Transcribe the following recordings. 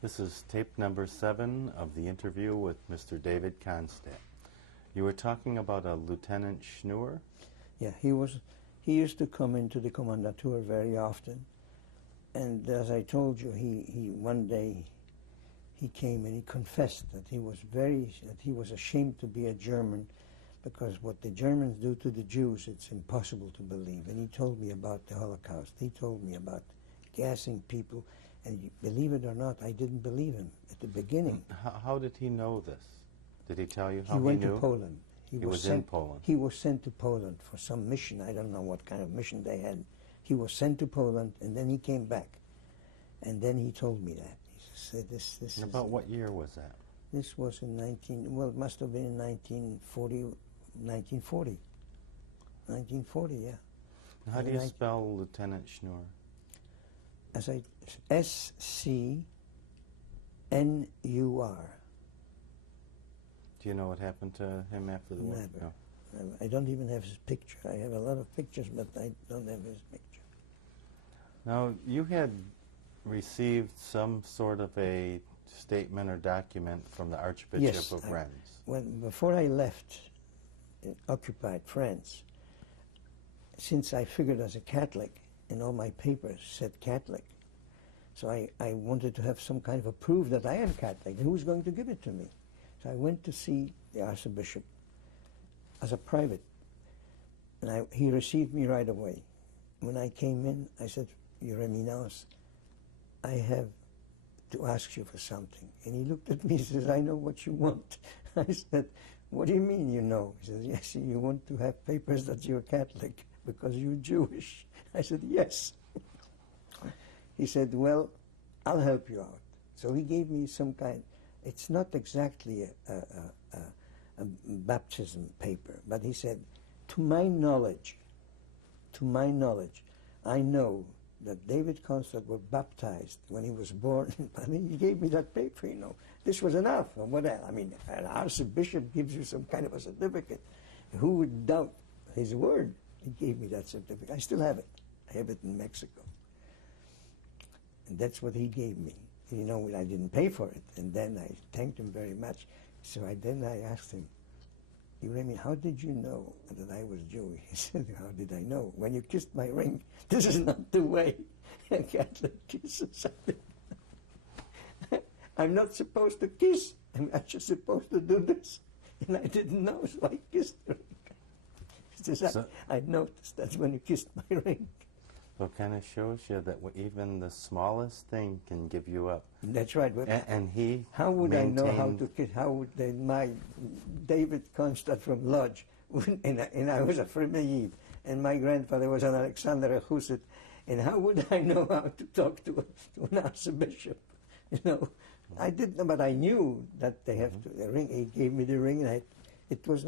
This is tape number 7 of the interview with Mr. David Konstat. You were talking about a Lieutenant Schnur? Yeah, he used to come into the commandatur very often, and as I told you, he one day he came and he confessed that he was ashamed to be a German, because what the Germans do to the Jews, it's impossible to believe. And he told me about the Holocaust. He told me about gassing people, and believe it or not, I didn't believe him at the beginning. How did he know this? Did he tell you how he knew? He went to Poland. He was in Poland. He was sent to Poland for some mission. I don't know what kind of mission they had. He was sent to Poland, and then he came back. And then he told me that. He said, this and about what year was that? This was in it must have been in 1940. 1940, yeah. How do you spell Lieutenant Schnur? S-C-N-U-R. Do you know what happened to him after the war? Never. No. I don't even have his picture. I have a lot of pictures, but I don't have his picture. Now, you had received some sort of a statement or document from the Archbishop of Rennes. Before I left occupied France, since I figured as a Catholic, and all my papers said Catholic, so I wanted to have some kind of a proof that I am Catholic. Who's going to give it to me? So I went to see the Archbishop as a private, and he received me right away. When I came in, I said, Your Eminence, I have to ask you for something. And he looked at me and says, I know what you want. I said, what do you mean you know? He says, yes, you want to have papers that you're Catholic because you're Jewish. I said, yes. He said, well, I'll help you out. So he gave me some kind, it's not exactly a baptism paper, but he said, to my knowledge, I know that David Konstat was baptized when he was born. And he gave me that paper, you know. This was enough. And what else? I mean, an archbishop gives you some kind of a certificate. Who would doubt his word? He gave me that certificate. I still have it. I have it in Mexico. And that's what he gave me. You know, I didn't pay for it. And then I thanked him very much. So then I asked him, how did you know that I was Jewish? He said, how did I know? When you kissed my ring, this is not the way a Catholic kisses. I'm not supposed to kiss. I'm actually supposed to do this. And I didn't know, so I kissed the ring. He says, I noticed that's when you kissed my ring. So it kind of shows you that even the smallest thing can give you up. That's right. But and he how would I know how to kiss? How would my David Konstat from Lodz, and I was a Fremeyiv, and my grandfather was an Alexander Huset, and how would I know how to talk to an archbishop? You know, I didn't know, but I knew that they have to. The ring. He gave me the ring, and it was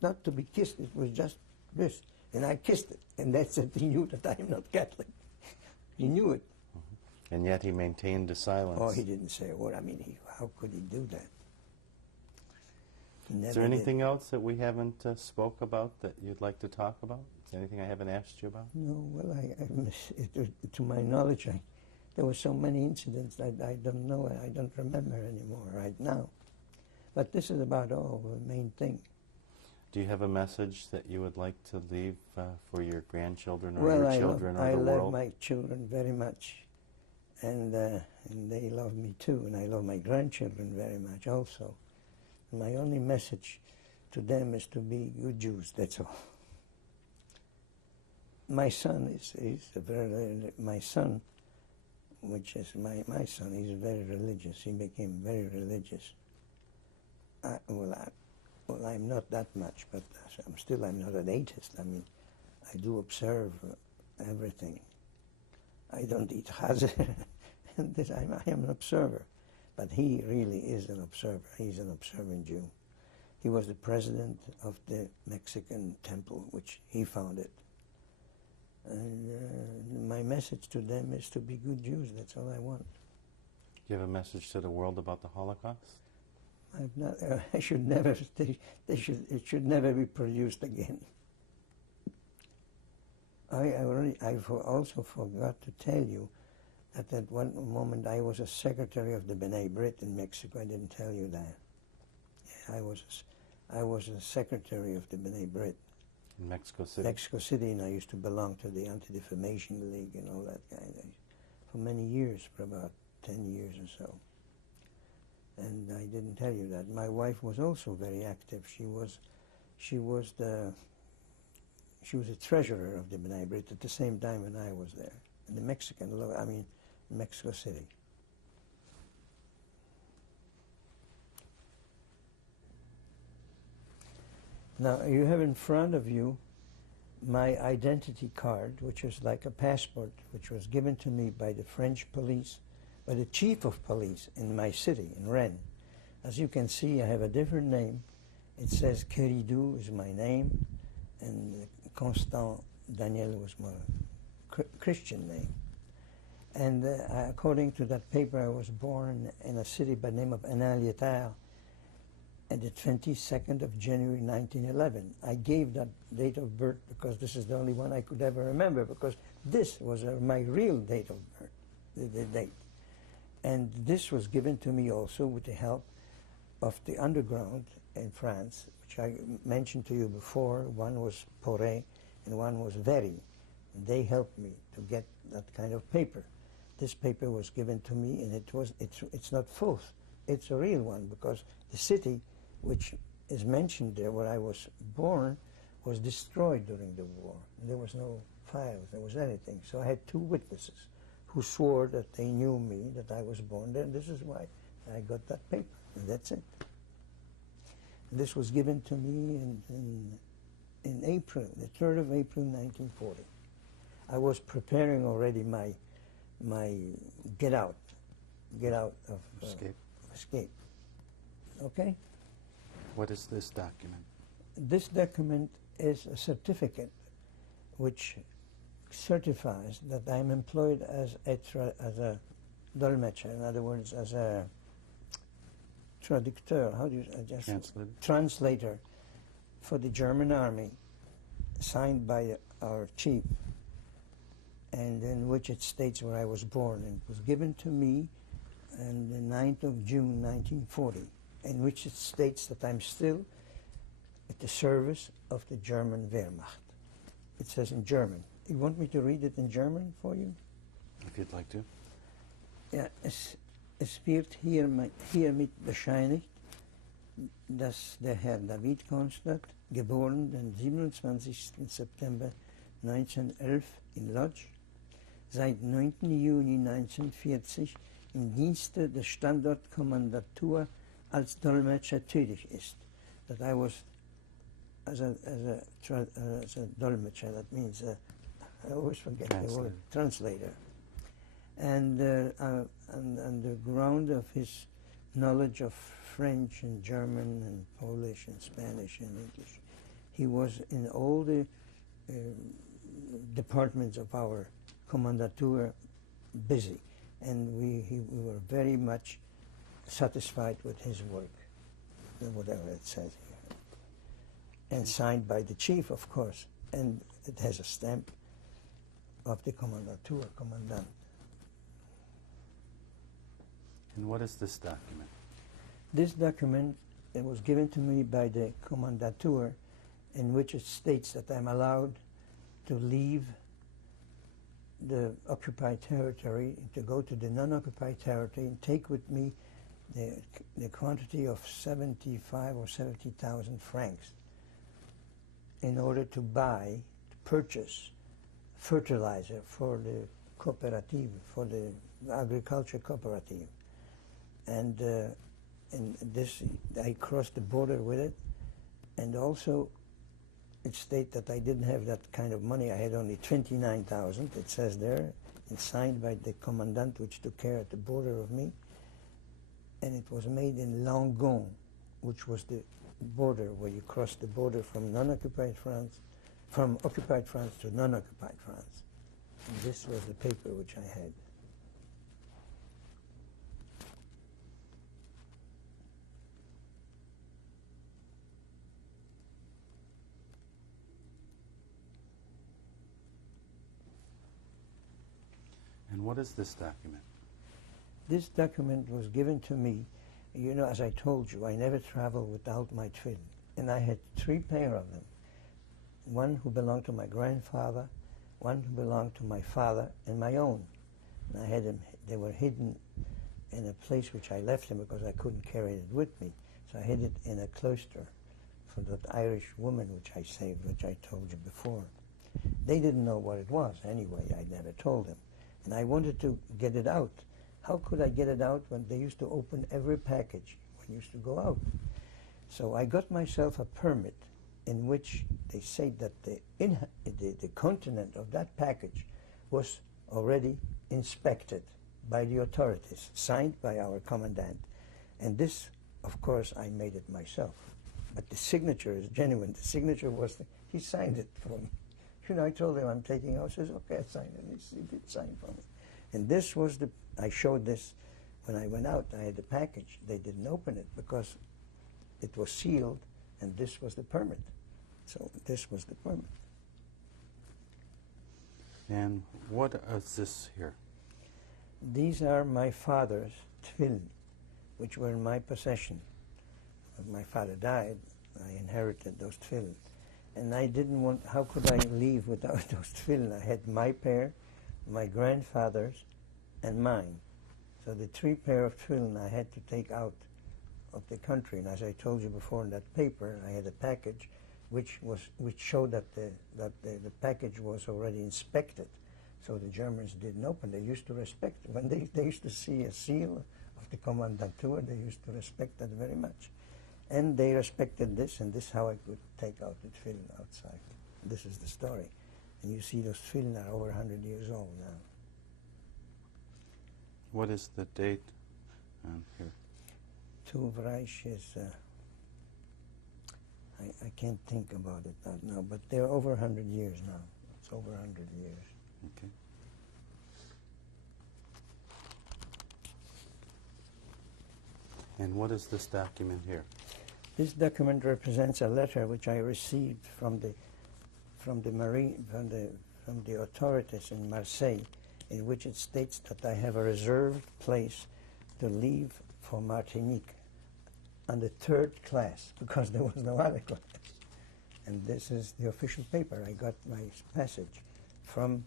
not to be kissed. It was just this. And I kissed it, and that's it. He knew that I am not Catholic. He knew it. And yet he maintained a silence. Oh, he didn't say a word. I mean, how could he do that? Is there anything else that we haven't spoke about that you'd like to talk about? Is there anything I haven't asked you about? No, well, to my knowledge, there were so many incidents that I don't know, I don't remember anymore right now. But this is about all, the main thing. Do you have a message that you would like to leave for your grandchildren or your children or the world? I love my children very much, and they love me too, and I love my grandchildren very much also. And my only message to them is to be good Jews, that's all. My son my son, which is my son, he's very religious. He became very religious. Well, I'm not that much, but I'm not an atheist. I mean, I do observe everything. I don't eat chazer. I am an observer. But he really is an observer. He's an observant Jew. He was the president of the Mexican temple, which he founded. And my message to them is to be good Jews. That's all I want. Do you have a message to the world about the Holocaust? I should never. It should never be produced again. I also forgot to tell you At that one moment, I was a secretary of the B'nai Brit in Mexico. I didn't tell you that. Yeah, I was a secretary of the B'nai Brit. In Mexico City. Mexico City, and I used to belong to the Anti-Defamation League and all that kind of, for many years, for about 10 years or so. And I didn't tell you that. My wife was also very active. She was a treasurer of the B'nai Brit at the same time when I was there, in the Mexico City. Now, you have in front of you my identity card, which is like a passport, which was given to me by the French police, by the chief of police in my city, in Rennes. As you can see, I have a different name. It says Keridou is my name, and Konstat Daniel was my Christian name. And according to that paper, I was born in a city by the name of Analiéter on the 22nd of January 1911. I gave that date of birth because this is the only one I could ever remember, because this was my real date of birth, the date. And this was given to me also with the help of the underground in France, which I mentioned to you before. One was Poré and one was Very. And they helped me to get that kind of paper. This paper was given to me, and it's not false. It's a real one, because the city which is mentioned there, where I was born, was destroyed during the war. There was no files, there was anything. So I had two witnesses who swore that they knew me, that I was born there, and this is why I got that paper, and that's it. And this was given to me in April, the 3rd of April, 1940. I was preparing already my get out of escape. Okay? What is this document? This document is a certificate which certifies that I'm employed as a dolmetscher, in other words, as a traducteur, how do you translator for the German army, signed by our chief, and in which it states where I was born. And it was given to me on the 9th of June, 1940, in which it states that I'm still at the service of the German Wehrmacht. It says in German. You want me to read it in German for you? If you'd like to. Ja, es wird hiermit bescheinigt, dass der Herr David Konstat, geboren den 27. September 1911 in Lodz, seit 9. Juni 1940 im Dienste der Standortkommandatur als Dolmetscher tätig ist. That I was as a Dolmetscher, that means I always forget the word, translator. And on the ground of his knowledge of French and German and Polish and Spanish and English, he was in all the departments of our commandatura busy, and we were very much satisfied with his work, whatever it says here. And signed by the chief, of course, and it has a stamp of the commandatura, commandant. And what is this document? This document, it was given to me by the commandatur, in which it states that I'm allowed to leave the occupied territory, to go to the non-occupied territory and take with me the quantity of 75 or 70,000 francs in order to purchase fertilizer for the cooperative, for the agriculture cooperative. And this, I crossed the border with it, and also it states that I didn't have that kind of money. I had only 29,000, it says there, and signed by the commandant, which took care at the border of me. And it was made in Langon, which was the border where you cross the border from non-occupied France, from occupied France to non-occupied France. And this was the paper which I had. And what is this document? This document was given to me. You know, as I told you, I never traveled without my tefillin. And I had 3 pair of them. One who belonged to my grandfather, one who belonged to my father, and my own. And I had them, they were hidden in a place which I left them because I couldn't carry it with me. So I hid it in a cloister for that Irish woman which I saved, which I told you before. They didn't know what it was anyway. I never told them. And I wanted to get it out. How could I get it out when they used to open every package when you used to go out? So I got myself a permit in which they say that the content of that package was already inspected by the authorities, signed by our commandant. And this, of course, I made it myself. But the signature is genuine. The signature was, he signed it for me. You know, I told him I'm taking out. He says, okay, I signed it. He did sign for me. And this was I showed this when I went out. I had the package. They didn't open it because it was sealed, and this was the permit. So this was the permit. And what is this here? These are my father's tefillin, which were in my possession. When my father died, I inherited those tefillin. And I didn't want, how could I leave without those tefillin? I had my pair, my grandfather's, and mine. So the 3 pair of tefillin I had to take out of the country. And as I told you before in that paper, I had a package which showed that the package was already inspected. So the Germans didn't open. They used to respect it. When they used to see a seal of the commandantur, they used to respect that very much. And they respected this, and this is how I could take out the tefillin outside. This is the story. And you see those tefillin are over 100 years old now. What is the date on here? Tuv Reich is, I can't think about it now, but they're over 100 years now. It's over 100 years. Okay. And what is this document here? This document represents a letter which I received from the authorities in Marseille, in which it states that I have a reserved place to leave for Martinique on the 3rd class, because there was no other class. And this is the official paper. I got my passage from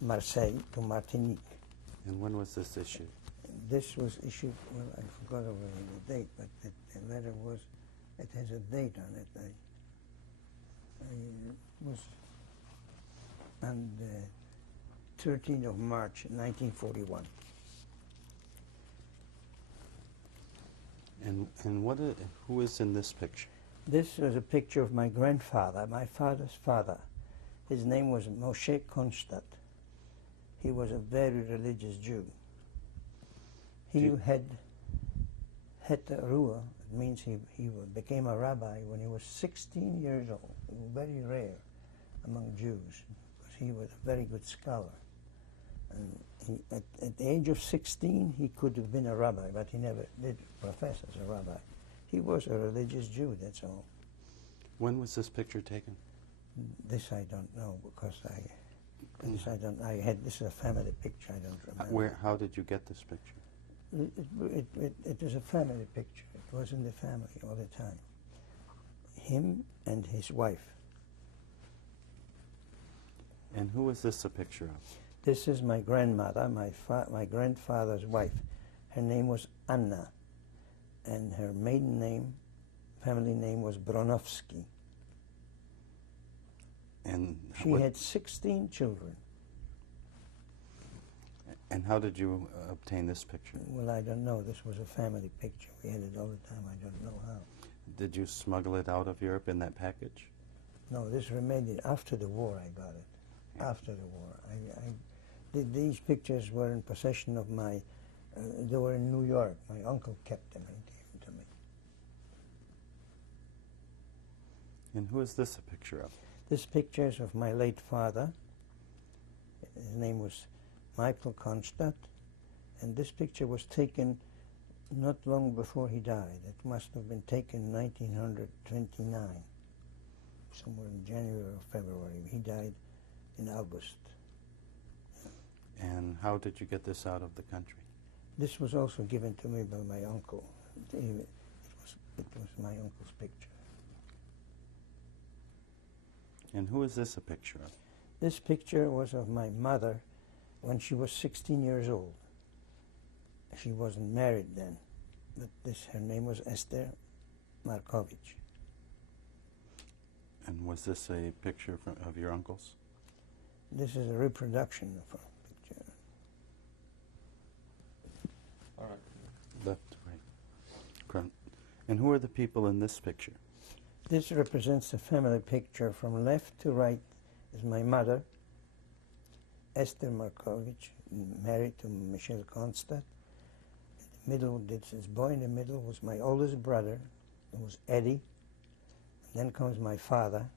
Marseille to Martinique. And when was this issued? This was issued, well, I forgot already the date, but the letter was, it has a date on it. It was on the 13th of March, 1941. And who is in this picture? This was a picture of my grandfather, my father's father. His name was Moshe Konstat. He was a very religious Jew. He had Ruah. It means he became a rabbi when he was 16 years old. Very rare among Jews, because he was a very good scholar. And at the age of 16, he could have been a rabbi, but he never did profess as a rabbi. He was a religious Jew, that's all. When was this picture taken? This I don't know, because this is a family picture, I don't remember. How did you get this picture? It was a family picture. It was in the family all the time. Him and his wife. And who is this a picture of? This is my grandmother, my grandfather's wife. Her name was Anna, and her maiden name, family name, was Bronowski. And she had 16 children. And how did you obtain this picture? Well, I don't know. This was a family picture. We had it all the time. I don't know how. Did you smuggle it out of Europe in that package? No, this remained after the war. I got it. Yeah. After the war. These pictures were in possession of they were in New York. My uncle kept them and gave them to me. And who is this a picture of? This picture is of my late father. His name was Michael Konstat, and this picture was taken not long before he died. It must have been taken in 1929, somewhere in January or February. He died in August. And how did you get this out of the country? This was also given to me by my uncle. It was my uncle's picture. And who is this a picture of? This picture was of my mother when she was 16 years old. She wasn't married then, but her name was Esther Markovich. And was this a picture of your uncle's? This is a reproduction of her picture. All right. Left to right. Grunt. And who are the people in this picture? This represents a family picture. From left to right is my mother, Esther Markovich, married to Michel Konstat. In the middle, this boy in the middle was my oldest brother, who was Eddie. And then comes my father.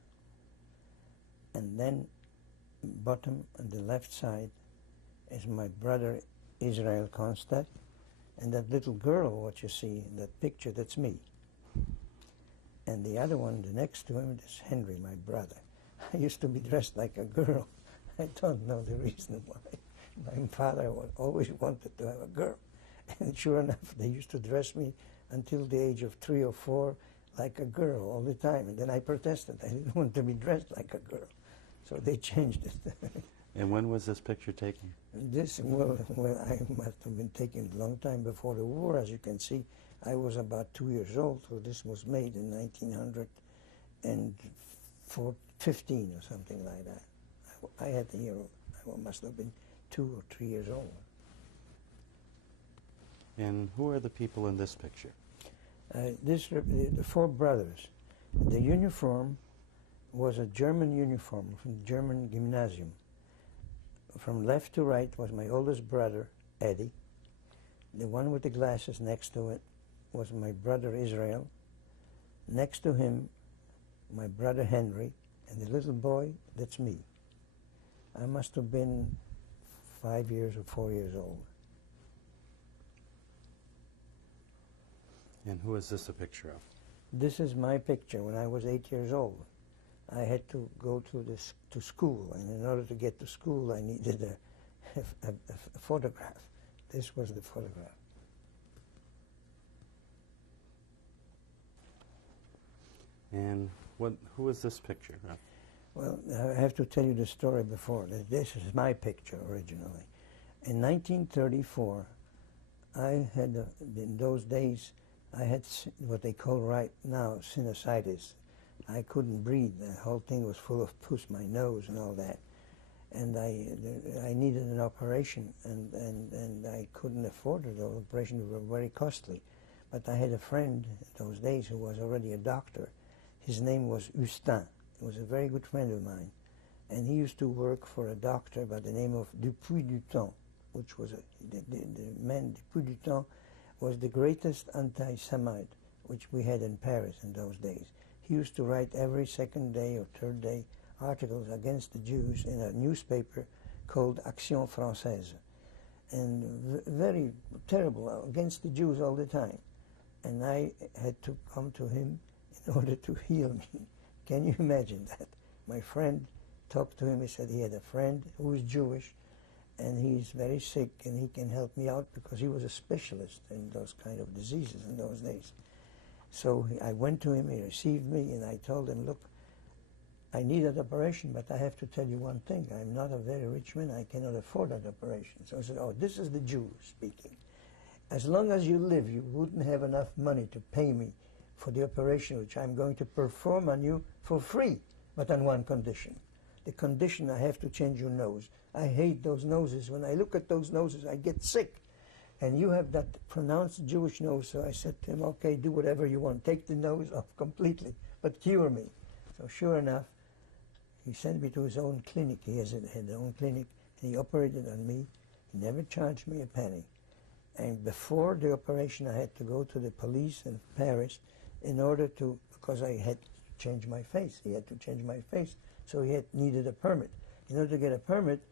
And then bottom on the left side is my brother Israel Konstat. And that little girl, what you see in that picture, that's me. And the other one, the next to him, is Henry, my brother. I used to be dressed like a girl. I don't know the reason why. My father always wanted to have a girl. And sure enough, they used to dress me until the age of 3 or 4 like a girl all the time. And then I protested. I didn't want to be dressed like a girl. So they changed it. And when was this picture taken? This, well, I must have been taken a long time before the war. As you can see, I was about 2 years old, so this was made in 1915 or something like that. I had a year old. I must have been 2 or 3 years old. And who are the people in this picture? The 4 brothers. The uniform was a German uniform from the German gymnasium. From left to right was my oldest brother, Eddie. The one with the glasses next to it was my brother Israel. Next to him, my brother Henry, and the little boy, that's me. I must have been 5 years or 4 years old. And who is this a picture of? This is my picture when I was 8 years old. I had to go to school, and in order to get to school, I needed a photograph. This was the photograph. And who is this picture of? Well, I have to tell you the story before. This is my picture originally. In 1934, I had, in those days, I had what they call right now sinusitis. I couldn't breathe. The whole thing was full of pus, my nose and all that. And I needed an operation, and I couldn't afford it. The operations were very costly. But I had a friend in those days who was already a doctor. His name was Justin. He was a very good friend of mine. And he used to work for a doctor by the name of Dupuy du Temps, which was the man Dupuy du Temps was the greatest anti-Semite which we had in Paris in those days. He used to write every second day or third day articles against the Jews in a newspaper called Action Française. And very terrible, against the Jews all the time. And I had to come to him in order to heal me. Can you imagine that? My friend talked to him. He said he had a friend who was Jewish, and he's very sick, and he can help me out because he was a specialist in those kind of diseases in those days. So I went to him, he received me, and I told him, look, I need that operation, but I have to tell you one thing. I'm not a very rich man. I cannot afford that operation. So I said, oh, this is the Jew speaking. As long as you live, you wouldn't have enough money to pay me for the operation which I'm going to perform on you for free, but on one condition. The condition, I have to change your nose. I hate those noses. When I look at those noses, I get sick. And you have that pronounced Jewish nose, so I said to him, okay, do whatever you want. Take the nose off completely, but cure me. So sure enough, he sent me to his own clinic. He had his own clinic, and he operated on me. He never charged me a penny. And before the operation, I had to go to the police in Paris in order to, because I had to change my face. He had to change my face, so he needed a permit. In order to get a permit,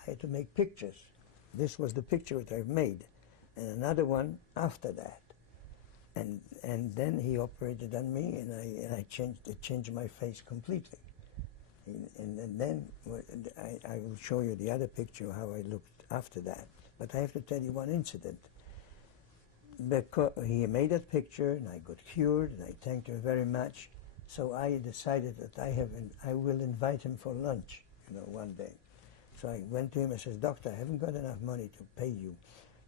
I had to make pictures. This was the picture that I've made, and another one after that. And then he operated on me, and I changed my face completely. And then I will show you the other picture, how I looked after that. But I have to tell you one incident. Because he made that picture, and I got cured, and I thanked him very much. So I decided that I will invite him for lunch, one day. So I went to him and said, "Doctor, I haven't got enough money to pay you,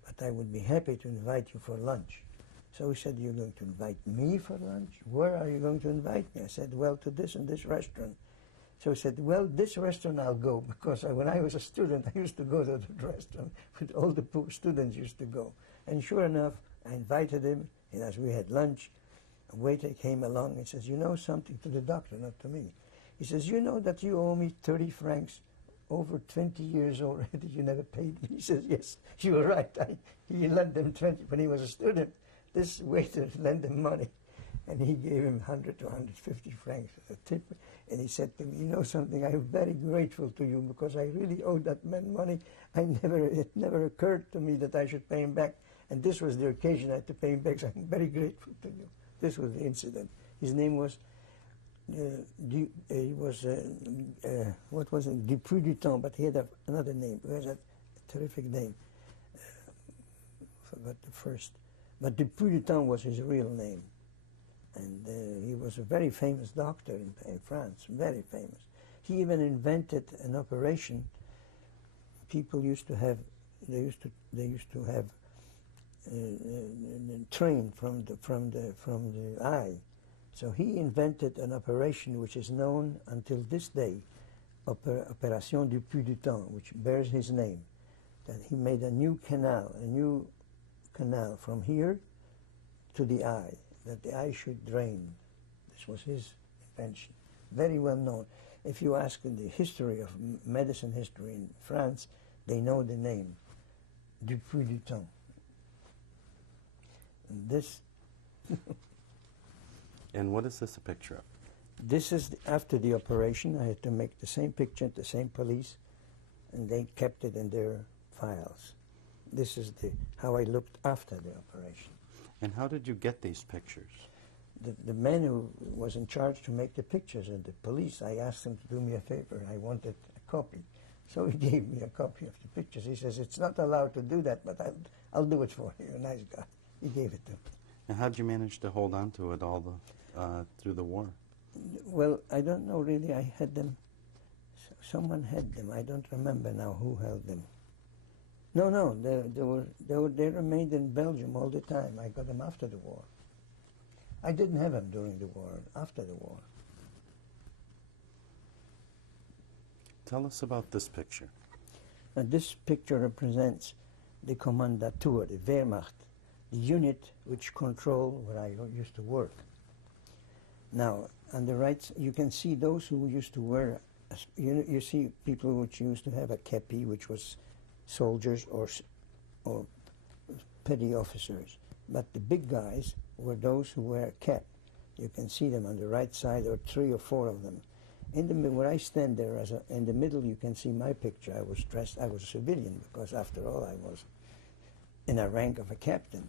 but I would be happy to invite you for lunch." So he said, "You're going to invite me for lunch? Where are you going to invite me?" I said, "Well, to this and this restaurant." So he said, "Well, this restaurant I'll go, because when I was a student, I used to go to the restaurant with all the poor students used to go." And sure enough, I invited him, and as we had lunch, a waiter came along and says, "You know something," to the doctor, not to me. He says, "You know that you owe me 30 francs over 20 years already, you never paid me." He says, "Yes, you were right. He lent them 20 when he was a student. This waiter lent him money." And he gave him 100 to 150 francs as a tip. And he said to me, "You know something, I'm very grateful to you, because I really owed that man money. It never occurred to me that I should pay him back. And this was the occasion I had to pay him back, so I'm very grateful to you." This was the incident. His name was, what was it, Dupuis du Temps, but he had another name. He has a terrific name. Forgot the first. But Dupuis du Temps was his real name. And he was a very famous doctor in France, very famous. He even invented an operation. People used to have, they used to have train from the eye. So he invented an operation which is known until this day, Opération Dupuis du Temps, which bears his name. That he made a new canal from here to the eye, that the eye should drain. This was his invention, very well known. If you ask in the history of medicine history in France, they know the name, Dupuis du Temps. And this. And what is this a picture of? This is after the operation. I had to make the same picture, the same police, and they kept it in their files. This is how I looked after the operation. And how did you get these pictures? The man who was in charge to make the pictures and the police, I asked him to do me a favor. I wanted a copy. So he gave me a copy of the pictures. He says, "It's not allowed to do that, but I'll do it for you." A nice guy. He gave it to me. And how did you manage to hold on to it all through the war? Well, I don't know really. I had them. Someone had them. I don't remember now who held them. No, they remained in Belgium all the time. I got them after the war. I didn't have them during the war, after the war. Tell us about this picture. And this picture represents the Kommandatur, the Wehrmacht, the unit which control where I used to work. Now, on the right, you can see those who used to wear, you see people which used to have a kepi, which was soldiers or petty officers. But the big guys were those who wear a cap. You can see them on the right side, there are 3 or 4 of them. Where I stand there, in the middle, you can see my picture. I was dressed, I was a civilian, because after all, I was in a rank of a captain.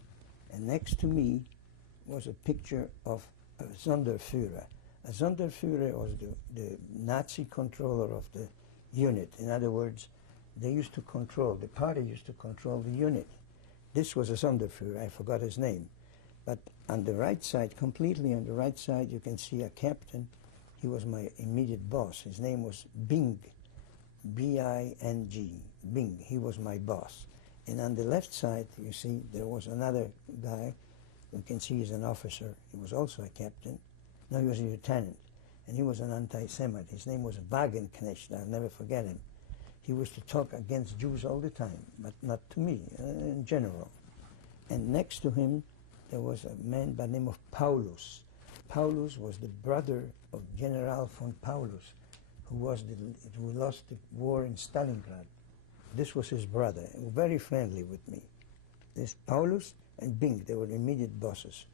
And next to me was a picture of a Sonderführer. A Sonderführer was the Nazi controller of the unit. In other words, they used to control, the party used to control the unit. This was a Sonderführer, I forgot his name. But on the right side, completely on the right side, you can see a captain. He was my immediate boss. His name was Bing, B-I-N-G, Bing. He was my boss. And on the left side, you see, there was another guy. You can see he's an officer. He was also a captain. No, he was a lieutenant. And he was an anti-Semite. His name was Wagenknecht. I'll never forget him. He was to talk against Jews all the time, but not to me, in general. And next to him, there was a man by the name of Paulus. Paulus was the brother of General von Paulus, who lost the war in Stalingrad. This was his brother, very friendly with me. This Paulus and Bing, they were immediate bosses.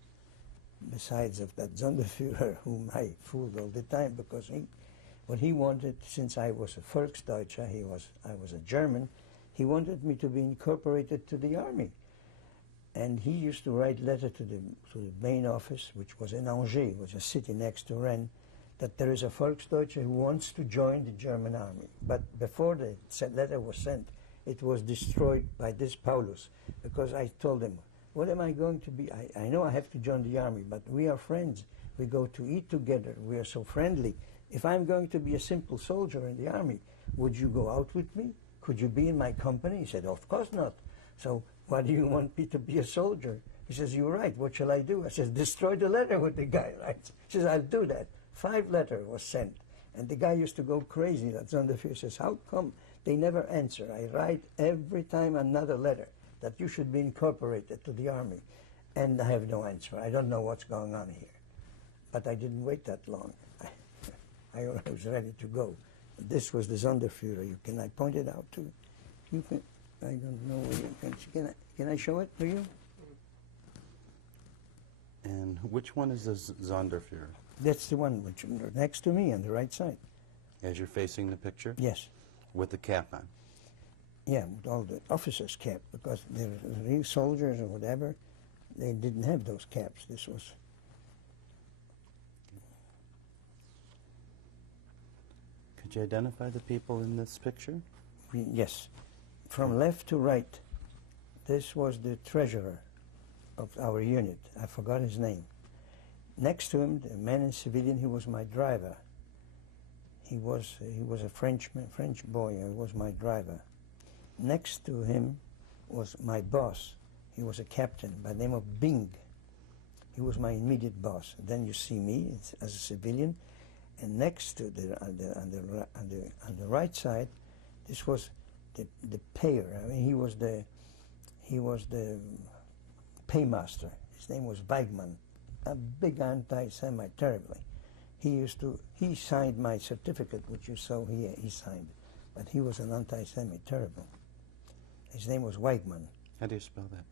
Besides of that Sonderführer, whom I fooled all the time, because what he wanted, since I was a Volksdeutscher, I was a German, he wanted me to be incorporated to the army. And he used to write letter to the main office, which was in Angers, which was a city next to Rennes, that there is a Volksdeutscher who wants to join the German army. But before the letter was sent, it was destroyed by this Paulus, because I told him, what am I going to be? I know I have to join the army, but we are friends. We go to eat together. We are so friendly. If I'm going to be a simple soldier in the army, would you go out with me? Could you be in my company? He said, of course not. So why do you want me to be a soldier? He says, you're right. What shall I do? I says, destroy the letter what the guy writes. He says, I'll do that. 5 letters was sent. And the guy used to go crazy. That's on the field. He says, how come they never answer? I write every time another letter that you should be incorporated to the army. And I have no answer. I don't know what's going on here. But I didn't wait that long. I was ready to go. This was the Sonderführer. Can I point it out to you? Can, I don't know where you can I show it to you? And which one is the Sonderführer? That's the one which next to me on the right side. As you're facing the picture? Yes. With the cap on? Yeah, with all the officers' cap, because they were real soldiers or whatever. They didn't have those caps. This was... Could you identify the people in this picture? Yes. From left to right, this was the treasurer of our unit. I forgot his name. Next to him, the man in civilian, he was my driver. He was a French boy. He was my driver. Next to him was my boss. He was a captain by the name of Bing. He was my immediate boss. Then you see me as a civilian, and next to on the right side, this was the payer. I mean, he was the paymaster. His name was Weigmann, a big anti-Semite, terribly. He signed my certificate, which you saw he signed, but he was an anti-Semite, terrible. His name was Weigmann. How do you spell that?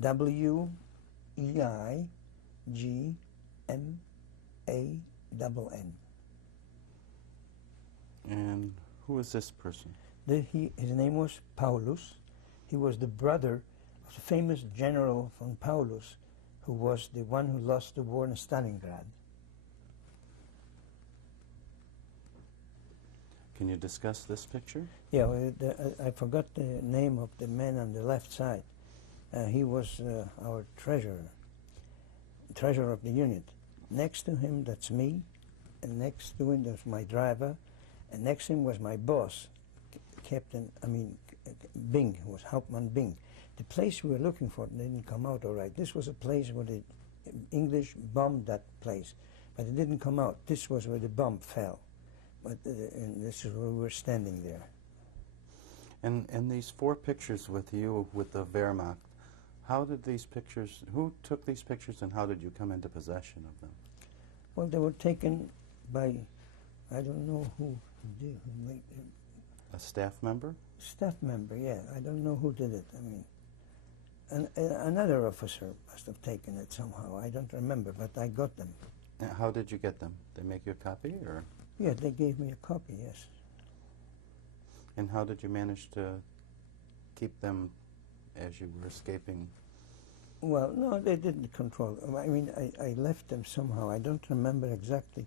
W-E-I-G-M-A-N-N. And who is this person? His name was Paulus. He was the brother of the famous general von Paulus, who was the one who lost the war in Stalingrad. Can you discuss this picture? Yeah, I forgot the name of the man on the left side. He was our treasurer of the unit. Next to him, that's me, and next to him, that's my driver, and next to him was my boss, Bing, who was Hauptmann Bing. The place we were looking for didn't come out all right. This was a place where the English bombed that place, but it didn't come out. This was where the bomb fell, and this is where we were standing there. And these 4 pictures with you with the Wehrmacht, how did these pictures, who took these pictures and how did you come into possession of them? Well, they were taken by, I don't know who did, who made them. A staff member? Staff member, yeah. I don't know who did it. I mean, another officer must have taken it somehow. I don't remember, but I got them. And how did you get them? They make you a copy, or? Yeah, they gave me a copy, yes. And how did you manage to keep them as you were escaping? Well, no, they didn't control them. I mean, I left them somehow. I don't remember exactly.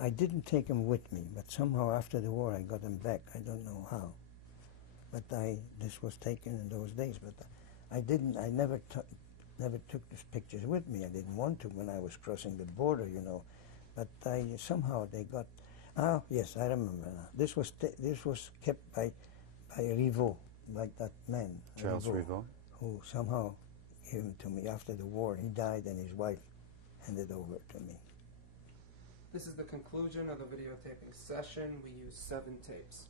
I didn't take them with me, but somehow after the war I got them back. I don't know how. But this was taken in those days. But I never took these pictures with me. I didn't want to when I was crossing the border, you know. But somehow they got. Ah, yes, I remember now. This was kept by Rivaux, like that man. Charles Rivaux? Who somehow gave him to me after the war. He died, and his wife handed over to me. This is the conclusion of the videotaping session. We used 7 tapes.